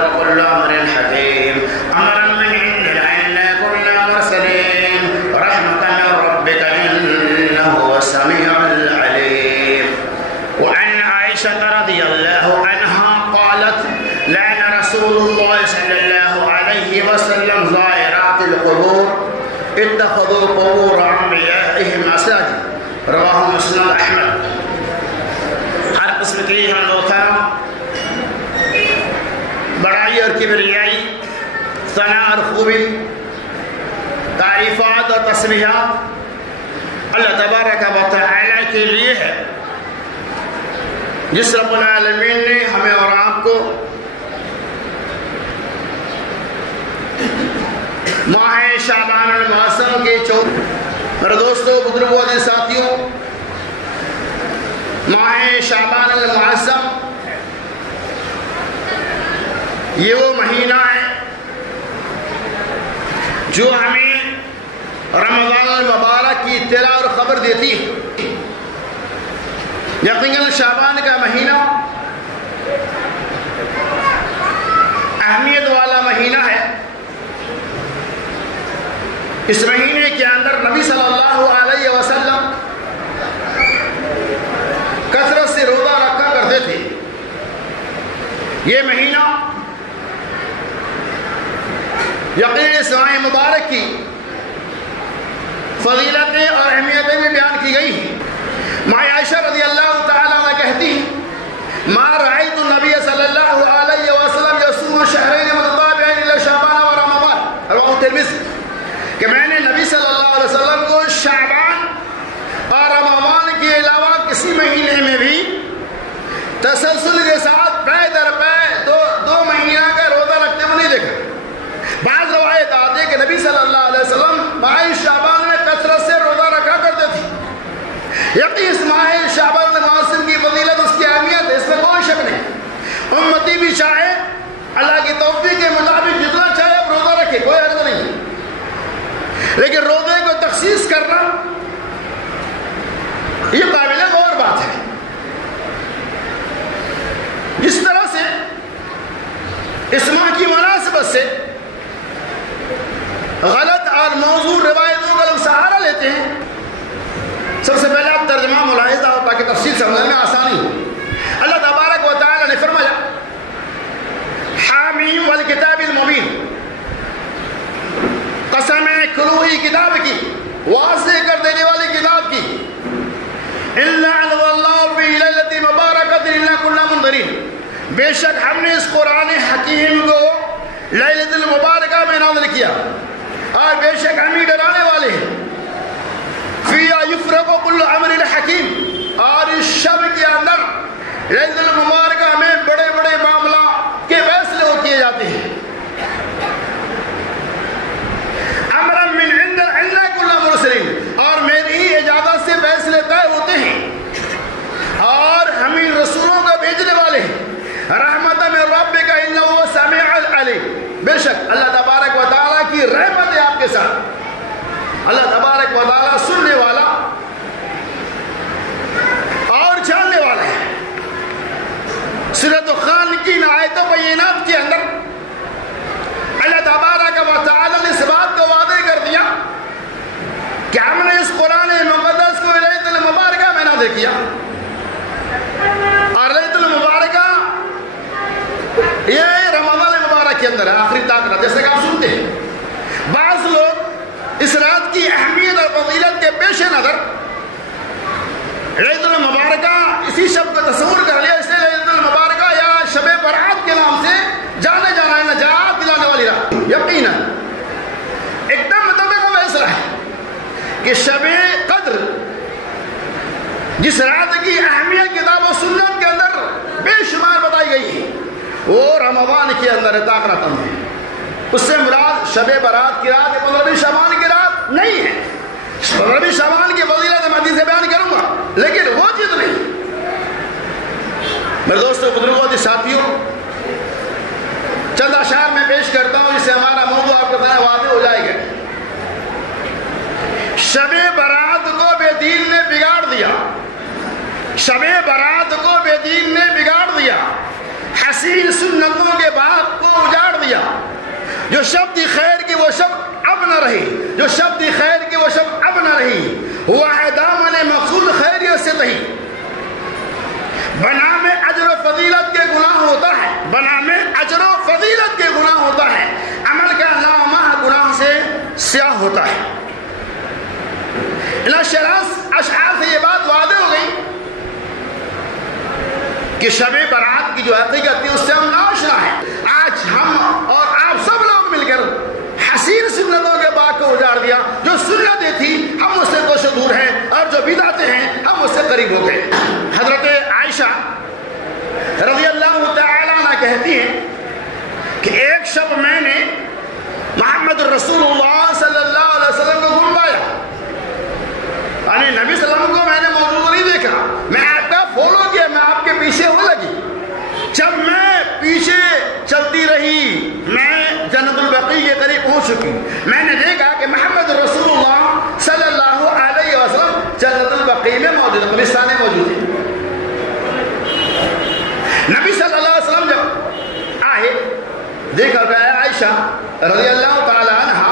وكل أمر حكيم أمرا من عندنا إنا كنا مرسلين رحمة من ربك إنه هو السميع العليم. وعن عائشة رضي الله عنها قالت لعن رسول الله صلى الله عليه وسلم زائرات القبور اتخذوا قبور أنبيائهم مساجد رواه مسلم أحمد. ہر قسم کی لوتھا بڑائی اور کبریائی ثنا اور خوبی تعریفات اور تسبیحات اللہ تبارک و تعالی کے لیے ہے جس رب العالمین نے ہمیں اور آپ کو ماہ شعبان المعظم کے میرے دوستوں بزرگوں اور ساتھیوں ماہ شعبان المعظم یہ وہ مہینہ ہے جو ہمیں رمضان المبارک کی اطلاع اور خبر دیتی ہے. یقیناً شعبان کا مہینہ اہمیت والا مہینہ ہے. اس مہینے کے اندر نبی صلی اللہ علیہ وسلم کثرت سے روزہ رکھا کرتے تھے. یہ مہینہ یقین اس ماہ مبارک کی فضیلتیں اور اہمیتیں بھی بیان کی گئی ہیں. ماں عائشہ رضی اللہ تعالیٰ عنہ کہتی ہیں ما رأیت النبی صلی اللہ علیہ وسلم یصوم شہرین متتابعین الا شعبان و رمضان رواه الترمذی کہ میں نے نبی صلی اللہ علیہ وسلم کو شعبان اور رمضان کے علاوہ کسی مہینے میں بھی تسلسل کے ساتھ پے در پے دو مہینہ کا روزہ رکھتے ہوئے نہیں دیکھا. بعض روایت آتے کہ نبی صلی اللہ علیہ وسلم ماہ شعبان میں کثرت سے روزہ رکھا کرتے تھے. یقین اس ماہ شعبان المعظم کی فضیلت اس کی اہمیت ہے اس میں کوئی شک نہیں. امتی بھی چاہے اللہ کی توفیق کے مطابق جتنا چاہے اب روزہ رکھے کوئی حرج نہیں, لیکن روزے کو تخصیص کرنا یہ قابل غور بات ہے. جس طرح سے اس ماہ کی مناسبت سے غلط اور موضوع روایتوں کا لوگ سہارا لیتے ہیں. سب سے پہلے آپ ترجمہ ملاحظہ ہو تاکہ تفصیل سمجھنے میں آسانی ہو. اللہ تبارک و تعالی نے فرمایا حامیم والکتاب المبین, قسم ہے کھلوئی کتاب کی, واضح کر دینے والی کتاب کی. اِلَّا عَلَوَ اللَّهُ فِي لَيْلَةٍ مُبَارَكَةٍ إِنَّا كُنَّا مُنذِرِينَ, بے شک ہم نے اس قرآن حکیم کو لیلۃ المبارکہ میں نازل کیا اور بے شک ہم ہی ڈرانے والے ہیں. فِيهَا يُفْرَقُ كُلُّ أَمْرٍ حَكِيمٍ, اور اس شب کے اندر لیلۃ المبارکہ میں بڑے بڑے معاملہ کے فیصلے کیے جاتے ہیں. امرا من عند اللہ کل مرسلین, اور میری ہی اجازت سے فیصلے طے ہوتے ہیں اور ہم ہی رسولوں کو بھیجنے والے ہیں. رحمت من ربک انہ هو السمیع العلیم, بے شک اللہ تبارک و تعالیٰ کی رحمت ہے آپ کے ساتھ. اللہ تبارک و تعالیٰ سننے والا اور جاننے والا ہے. سورۃ الخان کی آیت بینات کے اندر اللہ تبارک و تعالیٰ نے اس بات کو واضح کر دیا کہ ہم نے اس قرآن مقدس کو لیلۃ المبارکہ میں نازل کیا, اور لیلۃ المبارکہ یہ رمضان مبارک کے اندر ہے آخری طاقت. جیسے کہ آپ سنتے ہیں بعض لوگ اس رات کی اہمیت اور فضیلت کے پیش نظر لیلۃ المبارکہ اسی شب کا تصور کر لیا, اس لیے لیلۃ المبارکہ یا شب برات کے نام سے جانے جانا ہے, نجات دلانے والی رات. یقیناً ایک دم متفق فیصلہ ہے کہ شب قدر جس رات کی اہمیت کتاب و سنت کے اندر بے شمار بتائی گئی ہے وہ رمضان کے اندر طاقت ہے. اس سے مراد شب برات کی رات 15 شعبان کی رات نہیں ہے. 15 شعبان کی فضیلت میں حدیث سے بیان کروں گا, لیکن وہ چیز نہیں. میرے دوستوں بزرگوں اور ساتھیوں, چند اشعار میں پیش کرتا ہوں جس سے ہمارا موضوع آپ کو واضح ہو جائے گا. شب برات کو بے دین نے بگاڑ دیا, شب برات کو بے دین نے بگاڑ دیا, حسین سنتوں کے باغ کو شب دی خیر کی وہ شب اب نہ رہی، جو شب دی خیر کی وہ شب اب نہ رہی، وہ ہے دامن مقصود خیریت سے تہی، بنا میں اجر و فضیلت کے گناہ ہوتا ہے، بنا میں اجر و فضیلت کے گناہ ہوتا ہے، عمل کا نامہ گناہ سے سیاہ ہوتا ہے۔ ان اشعار سے یہ بات واضح ہو گئی کہ شب برات کی جو حقیقت تھی اس سے ہم ناشنا ہیں۔ آج ہم اور آپ سب لوگ مل کر حسین سنتوں کے باغ کو اجاڑ دیا، جو سنتیں تھی ہم اس سے کوشش دور ہیں، اور جو بدعتیں ہیں ہم اس سے قریب ہو گئے۔ حضرت عائشہ رضی اللہ تعالیٰ عنہ کہتی ہیں کہ ایک شب میں نے محمد رسول اللہ صلی اللہ علیہ وسلم کو گم پایا، یعنی نبی صلی اللہ علیہ وسلم کو میں نے موجود نہیں دیکھا، میں آپ کا فالو کیا، میں آپ کے پیچھے ہو لگی۔ جب میں پیچھے چلتی رہی میں جنت البقیع کے قریب پہنچ چکی، میں نے دیکھا کہ محمد رسول اللہ صلی اللہ علیہ وسلم جنت البقیع میں موجود ہے، قبرستان میں موجود ہے۔ نبی صلی اللہ علیہ وسلم جب آئے دیکھا کہ عائشہ رضی اللہ تعالی عنہ،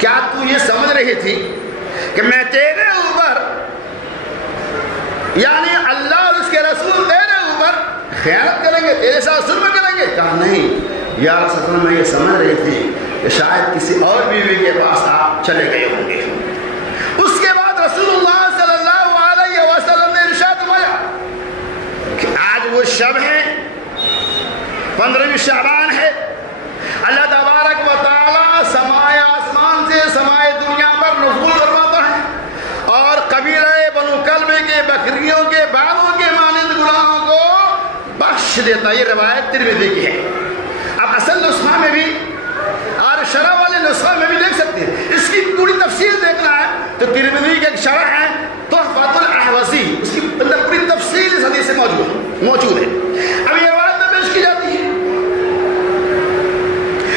کیا تو یہ سمجھ رہی تھی کہ میں تیرے اوپر، یعنی اللہ اور اس کے رسول تیرے اوپر خیانت کریں گے، تیرے ساتھ ظلم کریں گے؟ کہا نہیں یا رسول اللہ، میں یہ سمجھ رہی تھی کہ شاید کسی اور بیوی کے پاس آپ چلے گئے ہوں گے۔ اس کے بعد رسول اللہ صلی اللہ علیہ وسلم نے ارشاد فرمایا کہ آج وہ شب ہے، 15 شعبان ہے، اللہ تبارک و تعالی سمائے آسمان سے سمائے دنیا پر نزول فرماتا ہے، اور قبیلہ بنو کلب کے بکریوں کے بالوں کے مانند گناہوں کو بخش دیتا ہے۔ یہ روایت ترمذی کی ہے۔ اب اصل نسخہ میں بھی اور شرح والے نسخہ میں بھی دیکھ سکتے ہیں، اس کی پوری تفصیل دیکھنا ہے تو ترمذی کا ایک شرح ہے تحفۃ الاحوصی، اس کی پوری تفصیل اس حدیث سے موجود ہے۔ اب یہ روایت میں پیش کی جاتی ہے،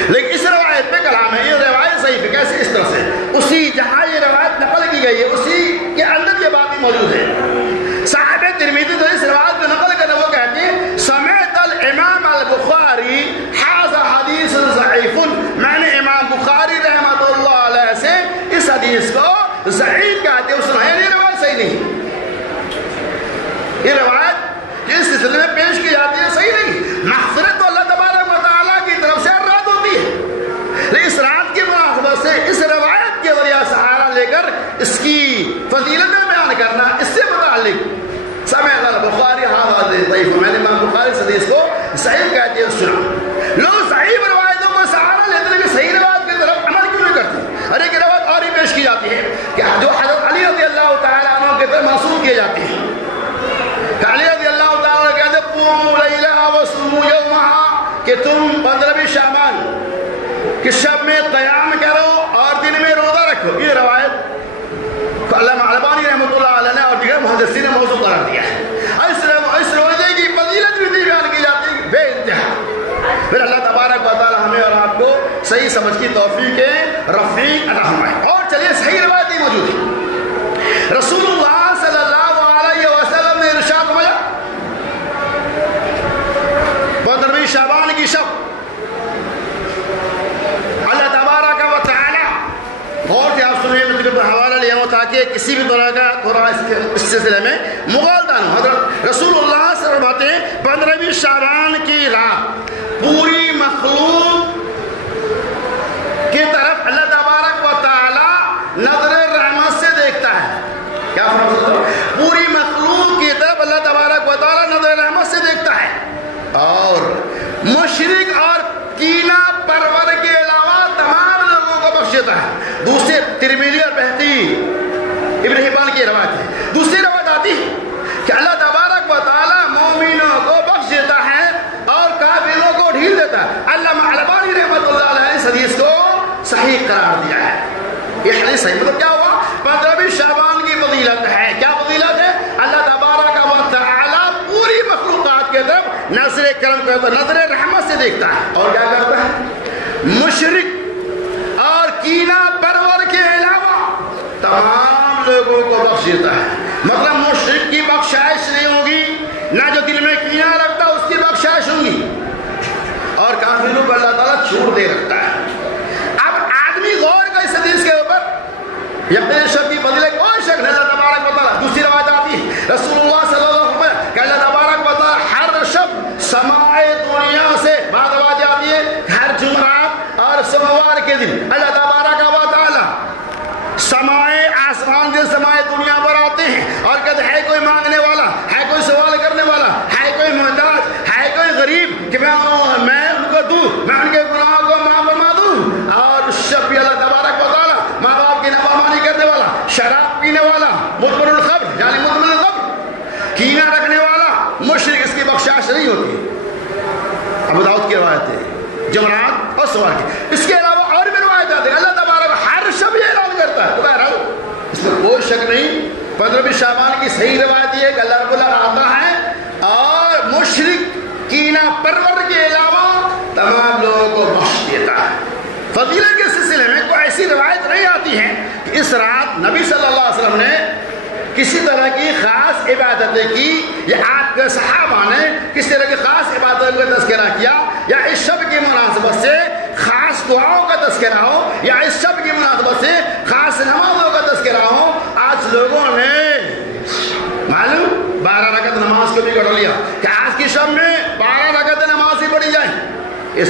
لیکن اس روایت پہ کلام ہے، یہ روایت صحیح ہے کیسے؟ اس طرح سے اسی جہاں یہ روایت نقل کی گئی ہے اسی کے اندر یہ بات بھی موجود ہے۔ صاحب ترمذی جو اس روایت کو نقل کرنے وہ کہتے ہیں سمعت الامام البخاری ھذا حدیث ضعیف، میں نے امام بخاری رحمۃ اللہ علیہ سے اس حدیث کو ضعیف کہتے ہیں، سنا ہے یہ روایت صحیح نہیں، یہ روایت جس سلسلے میں پیش کی جاتی ہے صحیح نہیں، مغفرت تو اللہ تبارک و تعالیٰ کی طرف سے رد ہوتی ہے، لیکن اس رات کی مناسبت سے اس روایت کے ذریعہ سہارا لے کر اس کی فضیلتیں بیان کرنا، اس سے متعلق سمعت البخاری ھذا ضعیف، میں نے امام بخاری سے حدیث کو صحیح کہتے ہیں سنا۔ لوگ صحیح روایتوں کو سہارا لیتے ہیں کہ صحیح روایت کی طرف عمل کیوں نہیں کرتے؟ اور ایک روایت اور ہی پیش کی جاتی ہے کہ جو حضرت علی رضی اللہ تعالیٰ عنہ کی طرف منسوب کیے جاتے ہیں کہ علی رضی اللہ تعالیٰ کہتے ہیں قوموا لیلھا وصوموا یومھا، کہ تم 15 شعبان کہ شب میں قیام کرو اور دن میں روزہ رکھو۔ یہ روایت علامہ البانی رحمۃ اللہ علیہ نے اور دیگر محدثین نے موضوع قرار دیا ہے۔ اس روزے کی فضیلت بھی بیان کی جاتی ہے بے انتہا۔ پھر اللہ تبارک و تعالی ہمیں اور آپ کو صحیح سمجھ کی توفیق رفیق عطا فرمائے۔ اور چلیے صحیح روایت ہی موجود ہے، رسول اللہ صلی اللہ علیہ وسلم نے ارشاد فرمایا 15 شعبان کی شب اللہ تبارک و تعالی، غور سے آپ سنیں، مجھے حوالہ لیا ہوں تاکہ کسی بھی طرح کا تھوڑا اس سلسلے میں مغالطہ نہ ہو۔ حضرت رسول اللہ صلی اللہ علیہ وسلم 15 شعبان کی رات پوری مخلوق کی طرف اللہ تبارک و تعالی نظر رحمت سے دیکھتا ہے۔ کیا پوری مخلوق کی طرف اللہ تبارک و تعالی نظر رحمت سے دیکھتا ہے، اور مشرک اور کینہ پرور کے علاوہ تمام لوگوں کو بخش دیتا ہے۔ دوسرے ترمذی اور بہقی ابن حبان کی روایت ہے، دوسری روایت آتی ہے کہ اللہ تبارک و تعالی مومنوں کو بخش دیتا ہے اور کافروں کو ڈھیل دیتا ہے۔ علامہ البانی رحمۃ اللہ علیہ نے اس حدیث کو صحیح قرار دیا ہے۔ یہ حدیث صحیح مطلب کیا ہوا؟ 15 شعبان کی فضیلت ہے۔ کیا فضیلت ہے؟ اللہ تبارک و تعالی پوری مخلوقات کی طرف نظر کرم کرتا ہے، نظر رحمت سے دیکھتا ہے، اور کیا کرتا ہے؟ مشرک اور کینہ پرور کے علاوہ تمام لوگوں کو بخش دیتا ہے۔ مطلب مشرک کی بخشائش نہیں ہوگی، نہ جو دل میں کینہ رکھتا اس کی بخشائش ہوگی، اور کافروں کو اللہ تعالیٰ چھوڑ دے اتوار کے دن اللہ تبارک و تعالی سمائے آسمان سے سمائے دنیا پر آتے ہیں اور کہتے ہے کوئی مانگنے والا, ہے کوئی سوال کرنے والا, ہے کوئی محتاج, ہے کوئی غریب کہ میں ان کو دوں, میں ان کے گناہوں کو معاف فرما دوں. اور اس شب بھی اللہ تبارک و تعالی ماں باپ کی نافرمانی کرنے والا, شراب پینے والا, مدمن الخمر یعنی مدمن الخمر, کینہ رکھنے والا مشرک, اس کی بخشش نہیں ہوتی. ابو داؤد کی روایت ہے جمعرات اور سوال کی. اس کے علاوہ اور بھی روایت ہیں. اللہ تبارک ہر شب یہ اعلان کرتا ہے. تو بہرحال اس میں کوئی شک نہیں, 15 شعبان کی صحیح روایت یہ ہے کہ اللہ رب اللہ آتا ہے اور مشرک کینہ پرور کے علاوہ تمام لوگوں کو بخش دیتا ہے. فضیلت کے سلسلے میں کوئی ایسی روایت نہیں آتی ہے کہ اس رات نبی صلی اللہ علیہ وسلم نے کسی طرح کی خاص عبادتیں کی یا آپ کے صحابہ نے کسی طرح کی خاص عبادتوں کا تذکرہ کیا یا اس شب کی مناسبت سے خاص دعاؤں کا تذکرہ ہو یا اس شب کی مناسبت سے خاص نمازوں کا تذکرہ ہو. آج لوگوں نے معلوم 12 رکعت نماز کو بھی گڑھ لیا کہ آج کی شب میں 12 رکعت نماز ہی پڑھی جائیں. اس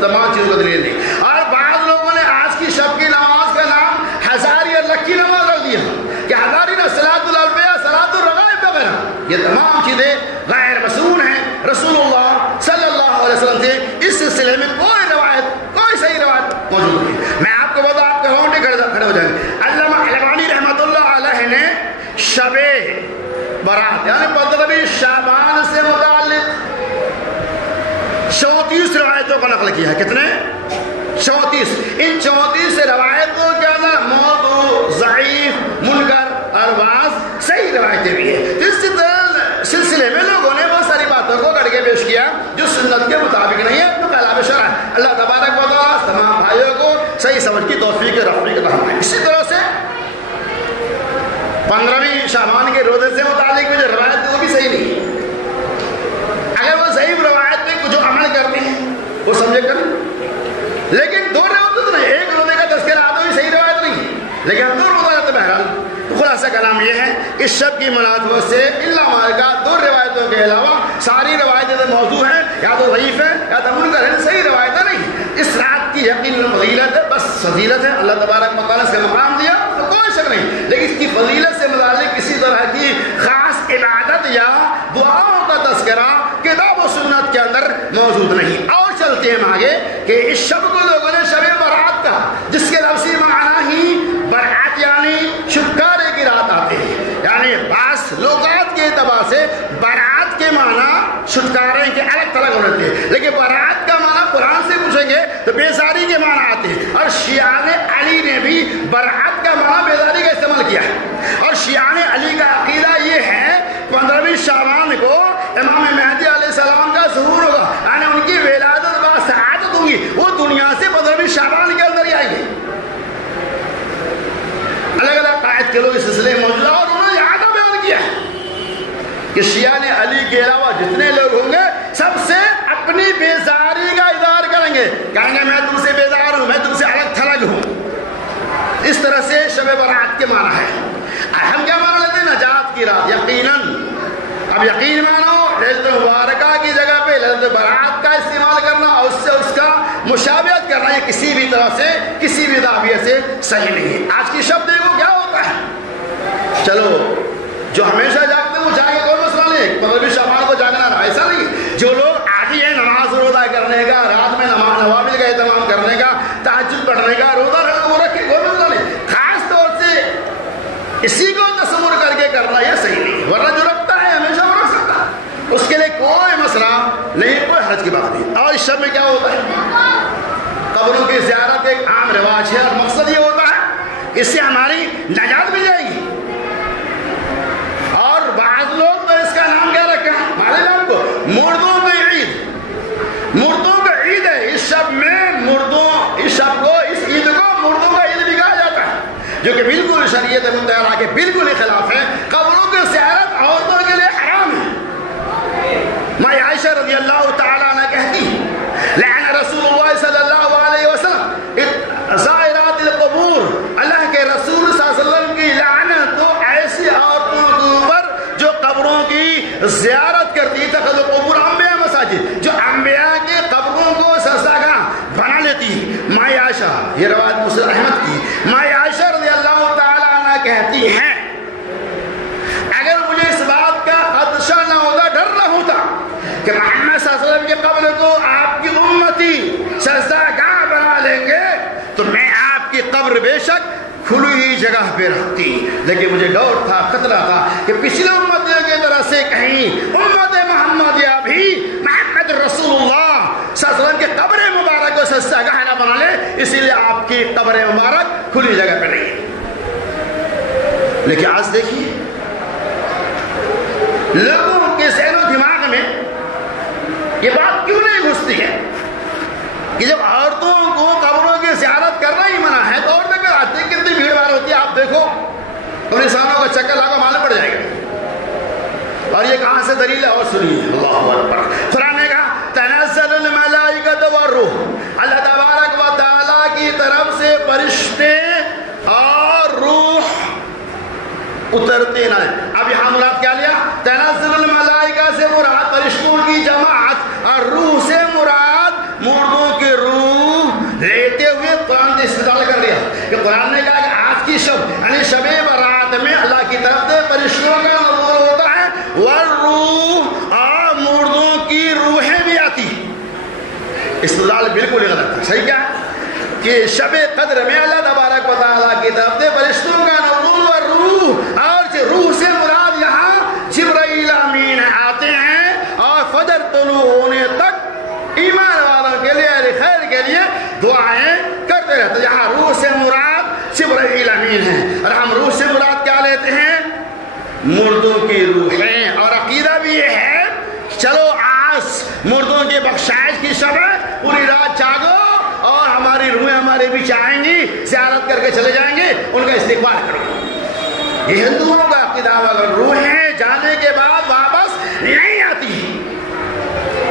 تمام چیزوں کا دلیل نہیں. اور بعض لوگوں نے آج کی شب کی نماز کا نام ہزاری اور لکی نماز رکھ دیا کہ ہزاری نہ صلاۃ الالفیہ صلاۃ الرغائب وغیرہ. یہ تمام چیزیں غیر مسنون ہیں. رسول اللہ صلی اللہ علیہ وسلم سے اس سلسلے میں کوئی روایت, کوئی صحیح روایت موجود نہیں. میں آپ کو بتا, آپ کے ہونٹے کھڑے ہو جائیں گے. علامہ البانی رحمۃ اللہ علیہ نے شب برات یعنی 15 شعبان سے متعلق 34 روایتوں کو نقل کیا ہے. کتنے؟ 34. ان 34 روایتوں کے اندر موضوع, ضعیف, منکر اور بعض صحیح روایتیں بھی ہیں. اس سلسلے میں لوگوں نے بہت ساری باتوں کو کر کے پیش کیا جو سنت کے مطابق نہیں ہے, تو خلاف شرع ہے. اللہ تبارک و تعالی تمام بھائیوں کو صحیح سمجھ کی توفیق رفیق عطا فرمائے. اسی طرح سے 15 شعبان کے روزے سے متعلق بھی جو روایت ہے وہ بھی صحیح نہیں. اگر وہ صحیح روایت پہ جو عمل کرتے ہیں وہ سمجھے کر, لیکن 2 روزے تو نہیں, ایک روزے کا تذکرہ آتا بھی صحیح روایت نہیں, لیکن ہم 2 روزہ تو بہرحال. خلاصہ کلام یہ ہے اس شب کی مناسبت سے اللہ مال کا 2 روایتوں کے علاوہ ساری روایتیں موضوع ہیں, یا تو ضعیف ہے یا تو منکر ہے, صحیح روایتیں نہیں. اس رات کی یقین فضیلت ہے, بس فضیلت ہے. اللہ تبارک و تعالی اس کا مقام دیا تو کوئی شک نہیں, لیکن اس کی فضیلت سے متعلق کسی طرح کی خاص عبادت یا دعاؤں کا تذکرہ کتاب و سنت کے اندر موجود نہیں. اور چلتے ہیں آگے کہ اس شب کو لوگوں نے شب برات کا, جس کے لفظی معنی ہی برات یعنی چھٹکارے کی رات آتے ہیں. یعنی بعض لغات کے اعتبار سے برات کے معنی چھٹکارے کے الگ تھلگ ہوتے ہیں, لیکن برات کا معنی قرآن سے پوچھیں گے تو بیزاری کے معنی آتے ہیں. اور شیعان علی نے بھی برات کا معنی بیزاری کا استعمال کیا ہے. اور شیعان علی کا عقیدہ یہ ہے 15 شعبان کو امام مہدی علیہ السلام کا ظہور ہوگا, یعنی ان کی ولادت و سعادت ہوگی, وہ دنیا سے 15 شعبان کے اندر ہی آئیں گے. الگ الگ قائد کے لوگ اس سلسلے میں موجود ہیں اور انہوں نے یہاں کا بیان کیا کہ شیعان علی کے علاوہ جتنے لوگ ہوں گے سب سے اپنی بیزاری کا اظہار کریں گے, کہیں گے میں تم سے بیزار ہوں, میں تم سے الگ تھلگ ہوں. اس طرح سے شب برات کے معنی ہے. ہم کیا معنی لیتے ہیں؟ نجات کی رات. یقیناً اب یقین مانو لذت مبارکہ کی جگہ پہ لذت برات کا استعمال کرنا اور اس سے اس کا مشابہت کرنا یہ کسی بھی طرح سے کسی بھی زاویے سے صحیح نہیں ہے. آج کی شب دیکھو کیا ہوتا ہے. چلو جو ہمیشہ جاگتے ہیں وہ جاگے, کوئی مسئلہ نہیں, 15 شعبان کو جاگنا رہا, ایسا نہیں. جو لوگ عادی ہیں نماز روزہ کرنے کا, رات میں نوافل کا اہتمام کرنے کا, تہجد پڑھنے کا, روزہ رکھنا, وہ رکھے, کوئی مسئلہ نہیں. خاص طور سے اسی کو تصور کر کے کرنا یہ صحیح نہیں, ورنہ جو رکھتا ہے ہمیشہ وہ رکھ سکتا ہے, اس کے لیے کوئی مسئلہ نہیں, کوئی حرج کی بات نہیں. اور اس شب میں کیا ہوتا ہے؟ قبروں کی زیارت ایک عام رواج ہے اور مقصد یہ ہوتا ہے اس سے ہماری نجات مل جائے گی. اور بعض لوگ تو اس کا نام کیا رکھا ہے معلوم ہے آپ کو؟ مردوں کی عید. مردوں کا عید ہے. اس شب میں مردوں, اس شب کو, اس عید کو مردوں کا عید بھی کہا جاتا ہے, جو کہ بالکل شریعت مطالعہ کے بالکل ہی خلاف ہے. قبروں کی زیارت عورتوں کے لیے حرام ہے. ماں عائشہ رضی اللہ تعالیٰ عنہ کہتی لعن رسول اللہ صلی اللہ علیہ وسلم زائرات القبور. اللہ کے رسول صلی اللہ علیہ وسلم کی لعنت تو ایسی عورتوں کے اوپر جو قبروں کی زیارت کرتی, تخذ قبور انبیاء مساجد, جو انبیاء کے قبروں کو سجدہ گاہ بنا لیتی. ماں عائشہ یہ روایت مسلم احمد کی. ماں عائشہ رضی اللہ تعالیٰ عنہ کہتی ہیں اگر مجھے اس بات کا خدشہ نہ ہوتا، ڈر نہ ہوتا کہ محمد صلی اللہ علیہ وسلم کی قبر کو آپ کی امتی سجدہ بنا لیں گے تو میں آپ کی قبر بے شک کھلی ہوئی جگہ پہ رکھتی، لیکن مجھے ڈر تھا، خطرہ تھا کہ پچھلے امتوں کی طرح سے کہیں امت محمدیہ بھی محمد رسول اللہ صلی اللہ علیہ وسلم کی قبر مبارک کو سجدہ گاہ نہ بنا لے، اسی لیے آپ کی قبر مبارک کھلی جگہ پہ نہیں ہے. لیکن آج دیکھیے لوگوں کے ذہن و دماغ میں یہ بات کیوں نہیں گھستی ہے کہ جب عورتوں کو قبروں کی زیارت کرنا ہی منع ہے تو عورتیں کر آتی ہیں، کتنی بھیڑ بھاڑ ہوتی ہے. آپ دیکھو اور انسانوں کا چکر لا کر معلوم پڑ جائے گا. اور یہ کہاں سے دلیل ہے اور سنیے. اللہ اکبر. قرآن نے کہا تنزل الملائکۃ والروح، اللہ تبارک و تعالیٰ کی طرف سے فرشتے اور روح اترتے نہ. اب یہاں مراد کیا لیا؟ تنزل الملائکہ سے مراد فرشتوں کی جماعت اور روح سے مراد مردوں کی روح لیتے ہوئے قرآن نے استدلال کر دیا کہ قرآن نے کہا کہ آج کی شب یعنی شب برات میں اللہ کی طرف سے فرشتوں کا نزول ہوتا ہے، والروح اور مردوں کی روحیں بھی آتی. استدلال بالکل غلط ہے. صحیح کیا کہ شب قدر میں اللہ تبارک و تعالیٰ کی طرف سے فرشتوں کا نزول اور روح، اور روح سے مراد یہاں جبرائیل امین آتے ہیں اور فجر طلوع ہونے تک ایمان والوں کے لیے اہل خیر کے لیے دعائیں کرتے رہتے ہیں. یہاں روح سے مراد جبرائیل امین ہیں، اور ہم روح سے مراد کیا لیتے ہیں؟ مردوں کی روحیں. اور عقیدہ بھی یہ ہے چلو آج مردوں کے بخشائش کی شب ہے، پوری رات جاگو اور ہماری روحیں ہمارے بیچ آئیں گی، زیارت کر کے چلے جائیں گے، ان کا استقبال کرو. یہ ہندوؤں کا عقیدہ. اگر روحیں جانے کے بعد واپس نہیں آتی،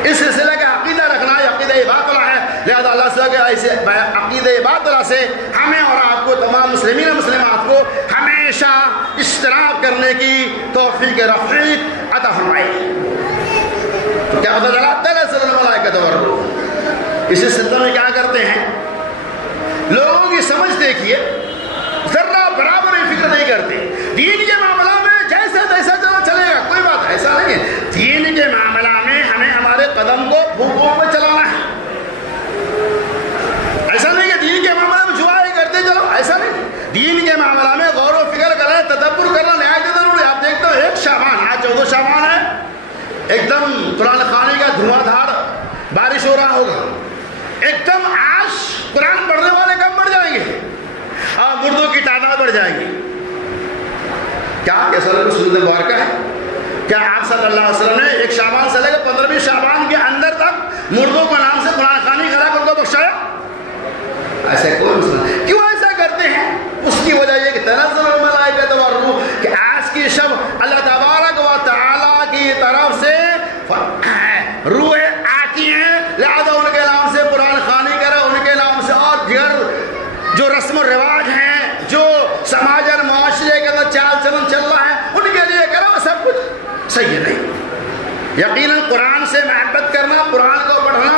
اس سلسلے کا عقیدہ رکھنا یہ عقیدہ باطلہ ہے. لہذا اللہ سے ایسے عقیدہ باطلہ سے ہمیں اور آپ کو تمام مسلمین و مسلمات کو ہمیشہ اجتناب کرنے کی توفیق رفیق عطا فرمائے. تو کیا پتہ چلا؟ تنزل الملائکۃ والروح. اسی سلسلے میں کیا کرتے ہیں لوگوں کی سمجھ دیکھیے، ذرہ برابر فکر نہیں کرتے. دین کے معاملہ میں جیسا تیسا چلے گا، کوئی بات ایسا نہیں ہے. دین کے معاملہ میں ہمیں ہمارے قدم کو بھوکوں پہ چلانا ہے. ایسا نہیں کہ دین کے معاملہ میں جوائے کرتے چلو، ایسا نہیں. دین کے معاملہ میں غور و فکر کرنا، تدبر کرنا نہایت ضروری ہے. آپ دیکھتے ہو ایک شعبان، آج 14 شعبان ہے، ایک دم قرآن خوانی کا دھواں دھار بارش ہو رہا ہوگا. ایک دم آج قرآن پڑھنے والے کم بڑھ جائیں گے اور مردوں کی تعداد بڑھ جائے گی. کیا سورۃ مبارکہ ہے؟ کیا آپ صلی اللہ علیہ وسلم نے ایک شعبان سے لے کر 15ویں شعبان کے اندر تک مردوں کا نام سے قرآن خوانی کرا کر ان کو بخشایا؟ ایسے کوئی مسئلہ. کیوں ایسا کرتے ہیں؟ اس کی وجہ یہ کہ تنزل الملائکۃ والروح، کہ آج کی شب اللہ تبارک و تعالیٰ کی طرف سے روحیں آتی ہیں، لہذا ان کے نام سے قرآن خوانی کرے، ان کے نام سے اور دیگر جو رسم و رواج ہیں، جو سماج اور معاشرے کے اندر چال چلن چل رہا ہے، ان کے لیے کرو. سب کچھ صحیح نہیں. یقیناً قرآن سے محبت کرنا، قرآن کو پڑھنا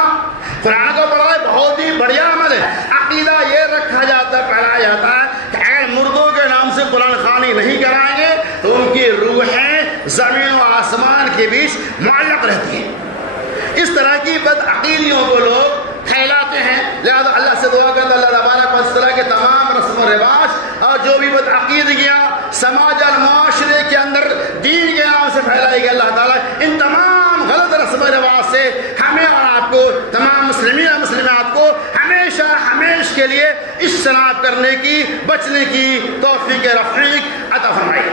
بہت ہی بڑھیا عمل ہے. عقیدہ یہ رکھا جاتا، پڑھایا جاتا ہے کہ اگر مردوں کے نام سے قرآن خوانی نہیں کرائیں گے تو ان کی روحیں زمین و آسمان کے بیچ معلق رہتی ہیں. اس طرح کی بدعقیدیوں کو لوگ پھیلاتے ہیں. لہذا اللہ سے دعا کرتا اللہ تبارک و تعالیٰ کے تمام رسم و رواج اور جو بھی بدعقیدگیاں سماج اور معاشرے کے اندر دین کے نام سے پھیلائی گئی، اللہ تعالیٰ ان تمام غلط رسم و رواج سے ہمیں اور آپ کو، تمام مسلمین اور مسلمات کو ہمیشہ کے لیے اجتناب کرنے کی، بچنے کی توفیق رفیق عطا فرمائے.